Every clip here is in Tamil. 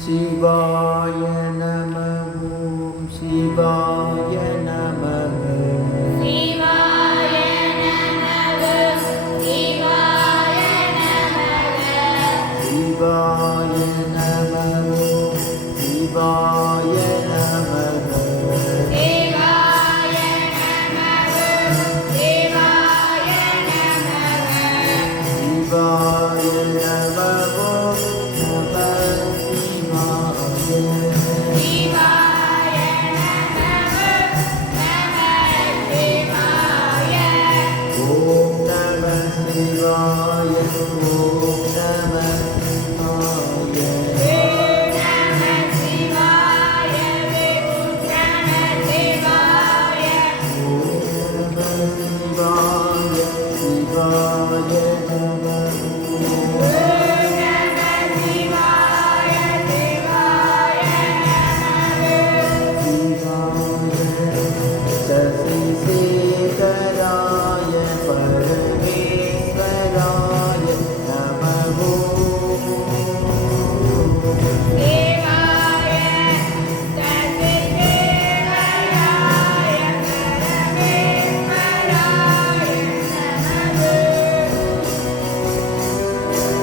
சிவாய நம ஓம் சிவாய நம சிவாய நமக சிவாய நமக சிவாய நம ஓம் சிவாய நம சிவாய நமக சிவாய நமக சிவாய நம ஓம் நம சிவாய சிவாய நமக நம சிவாய ஓம் நம சிவாய ஓம் நம சிவாய நம சிவாய நம சிவாய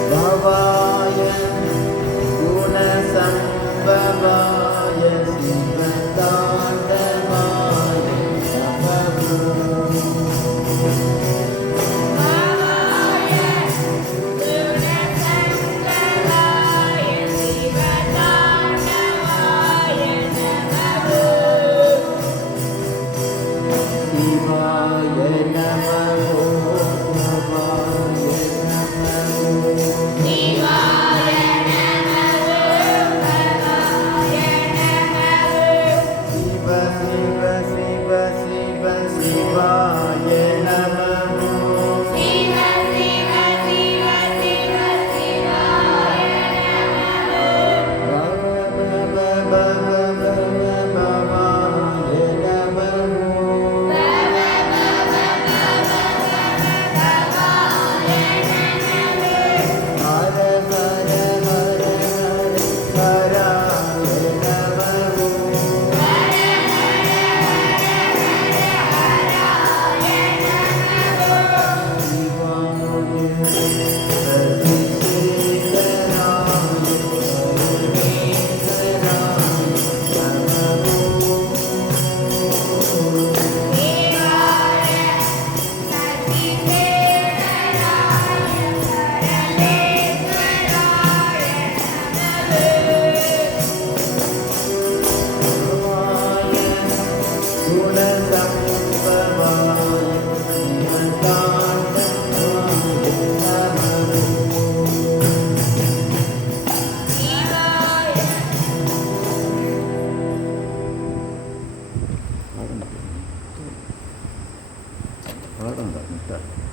பவாய குணசம்பவாய சிவதாண்டவாய நமோ சிவாய நமோ நமோ சிவ சிவ சிவ சிவ சிவாய நமோ பவ பவ பவ பவாய நமோ ஹர ஹர ஹர ஹர ஹராய நமோ பாடம்